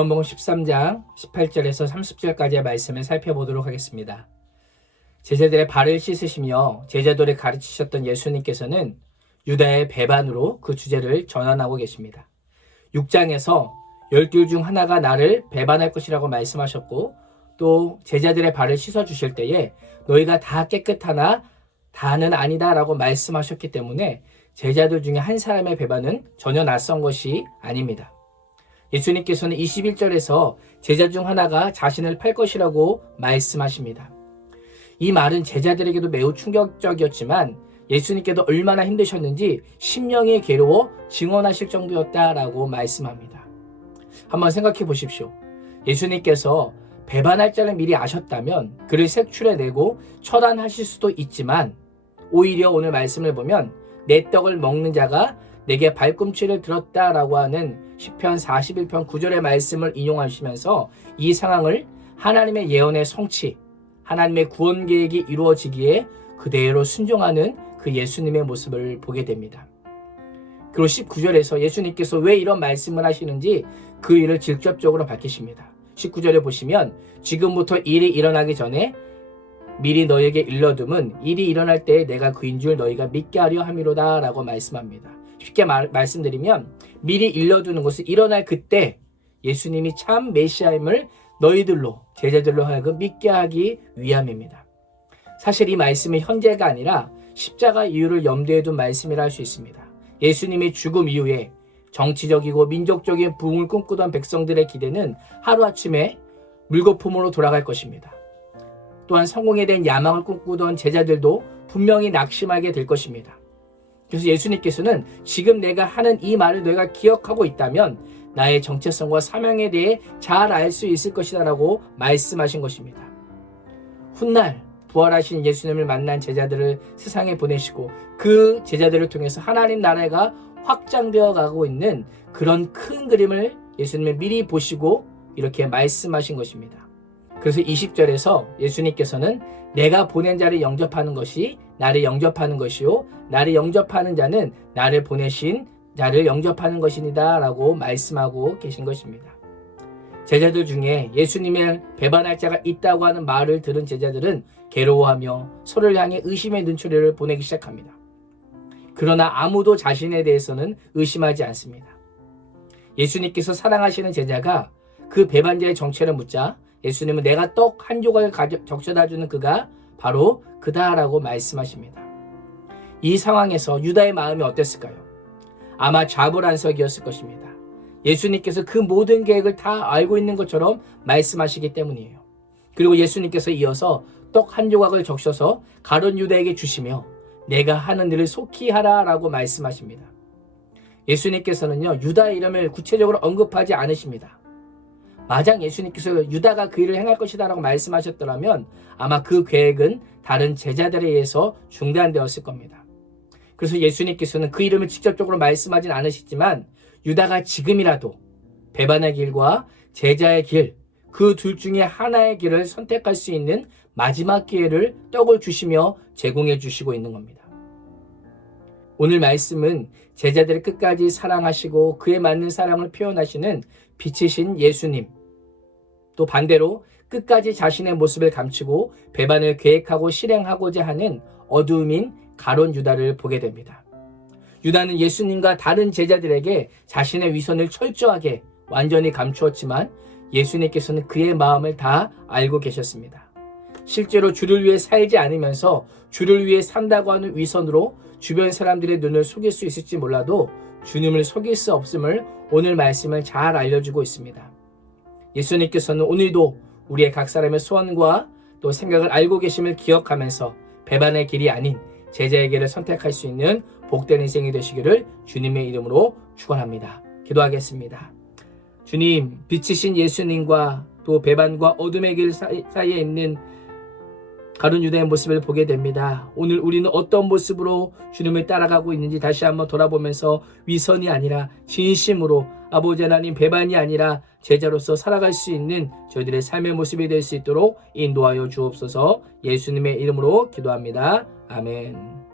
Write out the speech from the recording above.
요한복음 13장 18절에서 30절까지의 말씀을 살펴보도록 하겠습니다. 제자들의 발을 씻으시며 제자들을 가르치셨던 예수님께서는 유다의 배반으로 그 주제를 전환하고 계십니다. 6장에서 12 중 하나가 나를 배반할 것이라고 말씀하셨고, 또 제자들의 발을 씻어주실 때에 너희가 다 깨끗하나 다는 아니다 라고 말씀하셨기 때문에 제자들 중에 한 사람의 배반은 전혀 낯선 것이 아닙니다. 예수님께서는 21절에서 제자 중 하나가 자신을 팔 것이라고 말씀하십니다. 이 말은 제자들에게도 매우 충격적이었지만 예수님께도 얼마나 힘드셨는지 심령이 괴로워 증언하실 정도였다라고 말씀합니다. 한번 생각해 보십시오. 예수님께서 배반할 자를 미리 아셨다면 그를 색출해내고 처단하실 수도 있지만, 오히려 오늘 말씀을 보면 내 떡을 먹는 자가 내게 발꿈치를 들었다라고 하는 시편 41편 9절의 말씀을 인용하시면서 이 상황을 하나님의 예언의 성취, 하나님의 구원 계획이 이루어지기에 그대로 순종하는 그 예수님의 모습을 보게 됩니다. 그리고 19절에서 예수님께서 왜 이런 말씀을 하시는지 그 일을 직접적으로 밝히십니다. 19절에 보시면 지금부터 일이 일어나기 전에 미리 너에게 일러둠은 일이 일어날 때 내가 그인 줄 너희가 믿게 하려 함이로다 라고 말씀합니다. 쉽게 말씀드리면 미리 일러두는 것은 일어날 그때 예수님이 참 메시아임을 너희들로, 제자들로 하여금 믿게 하기 위함입니다. 사실 이 말씀은 현재가 아니라 십자가 이후를 염두에 둔 말씀이라 할 수 있습니다. 예수님의 죽음 이후에 정치적이고 민족적인 부흥을 꿈꾸던 백성들의 기대는 하루아침에 물거품으로 돌아갈 것입니다. 또한 성공에 대한 야망을 꿈꾸던 제자들도 분명히 낙심하게 될 것입니다. 그래서 예수님께서는 지금 내가 하는 이 말을 너희가 기억하고 있다면 나의 정체성과 사명에 대해 잘 알 수 있을 것이다 라고 말씀하신 것입니다. 훗날 부활하신 예수님을 만난 제자들을 세상에 보내시고 그 제자들을 통해서 하나님 나라가 확장되어 가고 있는 그런 큰 그림을 예수님은 미리 보시고 이렇게 말씀하신 것입니다. 그래서 20절에서 예수님께서는 내가 보낸 자를 영접하는 것이 나를 영접하는 것이요 나를 영접하는 자는 나를 보내신 자를 영접하는 것이니다 라고 말씀하고 계신 것입니다. 제자들 중에 예수님을 배반할 자가 있다고 하는 말을 들은 제자들은 괴로워하며 서로를 향해 의심의 눈초리를 보내기 시작합니다. 그러나 아무도 자신에 대해서는 의심하지 않습니다. 예수님께서 사랑하시는 제자가 그 배반자의 정체를 묻자 예수님은 내가 떡 한 조각을 적셔다 주는 그가 바로 그다라고 말씀하십니다. 이 상황에서 유다의 마음이 어땠을까요? 아마 좌불안석이었을 것입니다. 예수님께서 그 모든 계획을 다 알고 있는 것처럼 말씀하시기 때문이에요. 그리고 예수님께서 이어서 떡 한 조각을 적셔서 가룟 유다에게 주시며 내가 하는 일을 속히 하라 라고 말씀하십니다. 예수님께서는요, 유다의 이름을 구체적으로 언급하지 않으십니다. 만약 예수님께서 유다가 그 일을 행할 것이다 라고 말씀하셨더라면 아마 그 계획은 다른 제자들에 의해서 중단되었을 겁니다. 그래서 예수님께서는 그 이름을 직접적으로 말씀하진 않으시지만 유다가 지금이라도 배반의 길과 제자의 길, 그 둘 중에 하나의 길을 선택할 수 있는 마지막 기회를 떡을 주시며 제공해 주시고 있는 겁니다. 오늘 말씀은 제자들을 끝까지 사랑하시고 그에 맞는 사랑을 표현하시는 빛이신 예수님, 또 반대로 끝까지 자신의 모습을 감추고 배반을 계획하고 실행하고자 하는 어두움인 가룟 유다를 보게 됩니다. 유다는 예수님과 다른 제자들에게 자신의 위선을 철저하게 완전히 감추었지만 예수님께서는 그의 마음을 다 알고 계셨습니다. 실제로 주를 위해 살지 않으면서 주를 위해 산다고 하는 위선으로 주변 사람들의 눈을 속일 수 있을지 몰라도 주님을 속일 수 없음을 오늘 말씀을 잘 알려주고 있습니다. 예수님께서는 오늘도 우리의 각 사람의 소원과 또 생각을 알고 계심을 기억하면서 배반의 길이 아닌 제자의 길을 선택할 수 있는 복된 인생이 되시기를 주님의 이름으로 축원합니다. 기도하겠습니다. 주님, 빛이신 예수님과 또 배반과 어둠의 길 사이에 있는 가룟 유다의 모습을 보게 됩니다. 오늘 우리는 어떤 모습으로 주님을 따라가고 있는지 다시 한번 돌아보면서 위선이 아니라 진심으로 아버지 하나님 배반이 아니라 제자로서 살아갈 수 있는 저희들의 삶의 모습이 될 수 있도록 인도하여 주옵소서. 예수님의 이름으로 기도합니다. 아멘.